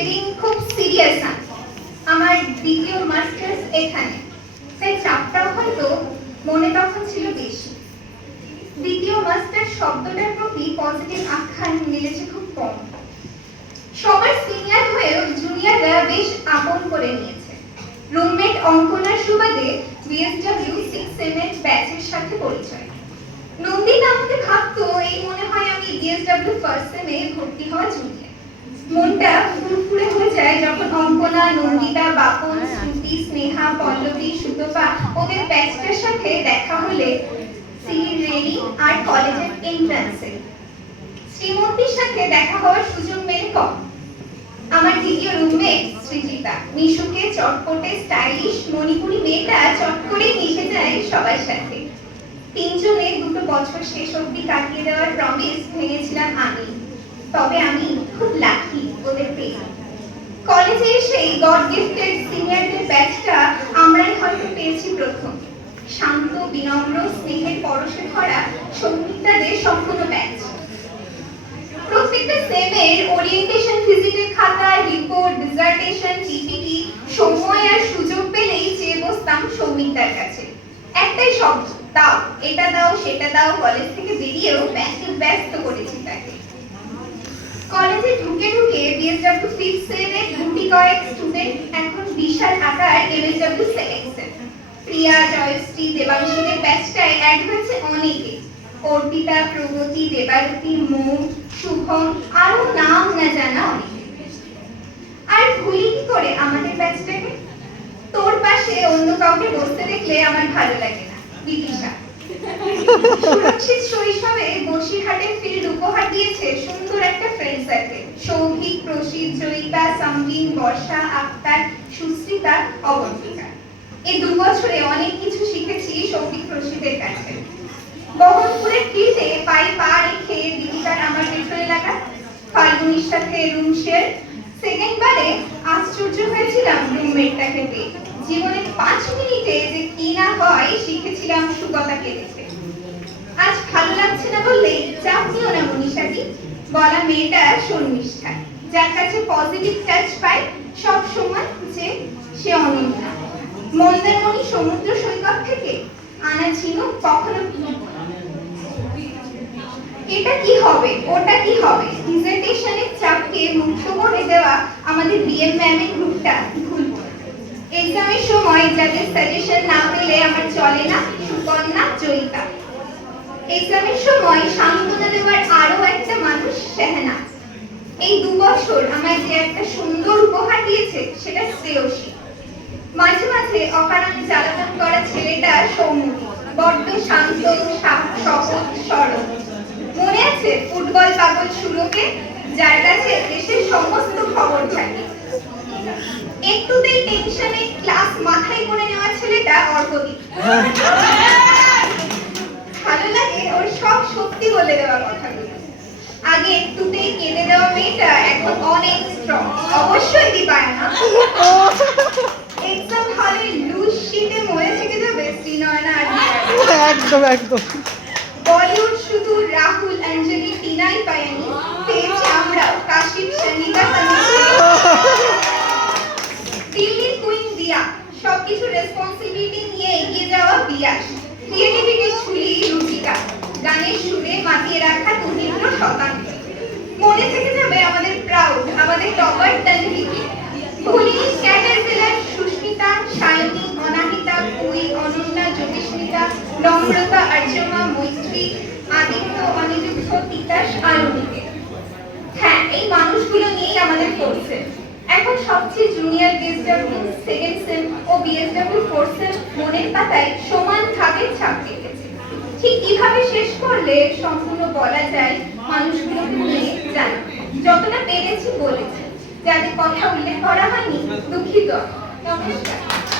সেদিন খুব সিরিয়াস আমি আমার দ্বিতীয় মাস্টার্স এখানে। তাই চাপটাও হয়তো মনে তখন ছিল বেশি। দ্বিতীয় মাস্টার শব্দটার প্রতি পজিটিভ আখ্যান মিলেছে খুব কম। সবার সিনিয়র হয়েও জুনিয়ররা বেশ আপন করে নিয়েছে। রুমমেট অঙ্কনার সুবাদে বিএসডব্লিউ সিক্স সেভেন ব্যাচের সাথে পরিচয়। নন্দিতা আমাকে ভাবতো, এই মনে হয় আমি বিএসডব্লিউ ফার্স্ট সেমে ভর্তি হওয়া জুনিয়র মনটা ফুরফুরে হয়ে যায় যখন অঙ্কনা নন্দিতা বাপন শ্রুতি স্নেহা পল্লবী সুতপা ওদের ব্যাচটার সাথে দেখা হলে রেলি আর কলেজের এন্ট্রান্সে শ্রীমন্তীর সাথে দেখা হওয়ার সুযোগ মেলে কম আমার দ্বিতীয় রুমমেট সৃজিতা মিশুকে চটপটে স্টাইলিশ মণিপুরি মেয়েটা চট করে মিশে যায় সবার সাথে। তিনজনে দুটো বছর শেষ অবধি কাটিয়ে দেওয়ার প্রমিস ভেঙেছিলাম আমি। তবে আমি খুব লাকি ওদের পেয়ে। কলেজে এসে গড গিফটেড সিনিয়রদের ব্যাচটা আমরাই হয়তো পেয়েছি প্রথম। শান্ত, বিনম্র, স্নেহের পরশে ভরা সঙ্গীতাদের সম্পূর্ণ ব্যাচ প্রত্যেকটা সেমের ওরিয়েন্টেশন ভিজিটের খাতা রিপোর্ট ডিজার্টেশন পিপিটি সময় আর সুযোগ পেলেই চেয়ে বসতাম সৌমিকদার কাছে। একটাই শব্দ, দাও, এটা দাও, সেটা দাও কলেজ থেকে বেরিয়েও ব্যাচে ব্যস্ত করেছি তাকে। কলেজে ঢুকে ঢুকে বিএসডব্লিউ ফিফথ সেমের গুটি কয়েক স্টুডেন্ট এখন বিশাল আকার এমএসডব্লিউ সেলেকশন প্রিয়া, জয়শ্রী দেবাংশীদের ব্যাচটায় অ্যাড হয়েছে অনেকে। অর্পিতা, প্রগতি, দেবারতী, মৌ, শুভম, আরও নাম না জানা অনেকে। আর ভুলি কি করে আমাদের ব্যাচটাকে তোর পাশে অন্য কাউকে বসতে দেখলে আমার ভালো লাগে না। বিদিশা। সুরক্ষিত শৈশবে বসিরহাটের ফিল্ড উপহার দিয়েছে সুন্দর একটা ফ্রেন্ড সার্কেল সৌভিক প্রসিদ জয়িতা, সামরিন, বর্ষা, আক্তার সুশ্রিতা অবন্তিকা। এই দু বছরে অনেক কিছু শিখেছি সৌভিক প্রসিদের কাছে। বহরমপুরের ফিল্ডে পাই পা রেখে দিদিকার আমার পেছনে লাগা ফাল্গুনির সাথে রুম শেয়ার সেকেন্ড বারে আশ্চর্য হয়েছিলাম রুমমেটটাকে পেয়ে জীবনে পাঁচ মিনিটে যে কি না হয় শিখেছিলাম সুগতাকে দেখে আজ ভালো লাগছে না বললে চাপ নিও না মনীষাদি। বলা মেয়েটা শর্মিষ্ঠা, যার কাছে পজিটিভ টাচ পায় সব সময় যে সে অনন্য। মন্দারমণি সমুদ্র সৈকত থেকে আনা ঝিনুক কখনো এটা কি হবে? ওটা কি হবে? ডিজার্টেশনের চাপকে মুক্ত করে দেওয়া আমাদের বিএম ম্যামের গ্রুপটা এক্সামের সময় যাদের সাজেশন না পেলে আমার চলে না সুকন্যা জয়িতা এক্সামের সময় সান্ত্বনা দেওয়ার আরও একটা মানুষ সেহনা এই দু বছর আমায় যে একটা সুন্দর উপহার দিয়েছে, সেটা শ্রেয়সী। মাঝে মাঝে অকারণে জ্বালাতন করা ছেলেটা সৌমুখী বড্ড শান্ত সহজ সরল। মনে আছে ফুটবল পাগল সুরকে যার কাছে দেশের সমস্ত খবর থাকে। একটুতেই টেনশনে ক্লাস মাথায় করে নেওয়া ছেলেটা অর্কদীপ। ভালো লাগে ওর সব সত্যি বলে দেওয়া কথাগুলো। আগে একটুতেই কেঁদে দেওয়া মেয়েটা এখন অনেক স্ট্রং অবশ্যই দিপায় না এক্সাম হলে লুজ শীতে মরে থেকে যাবে শ্রীনয়না আর দিপায়না। একদম একদম। বলিউড শুধু রাহুল রেসপন্সিবিলিটি নিয়ে এগিয়ে যাওয়া বিয়াস ক্রিয়েটিভিটি ছুলি রুচিকা গানের সুরে মাতিয়ে রাখা তুহিন্দ্র শতাংশ। মনে থেকে যাবে আমাদের প্রাউড আমাদের টপার তানভি ভুলিনি ক্যাটারপিলার সুস্মিতা শাইনি অনাহিতা, পুই, অনন্যা জ্যোতিষ্মিতা নম্রতা আর্যমা মৈত্রী, আদিত্য, অনিরুদ্ধ, তিতাস আলোনিকে হ্যাঁ এই মানুষগুলো নিয়েই আমাদের কোর্সে এখন সবচেয়ে জুনিয়র বিএসডব্লিউ সেকেন্ড সেম ও বিএসডব্লিউ ফোর্থ সেম মনের পাতায় সমান ভাবে ছাপ রেখেছে ঠিক কীভাবে শেষ করলে সম্পূর্ণ বলা যায় মানুষগুলোকে নিয়ে জানি যতটা পেরেছি বলেছি। যাদের কথা উল্লেখ করা হয়নি, দুঃখিত। নমস্কার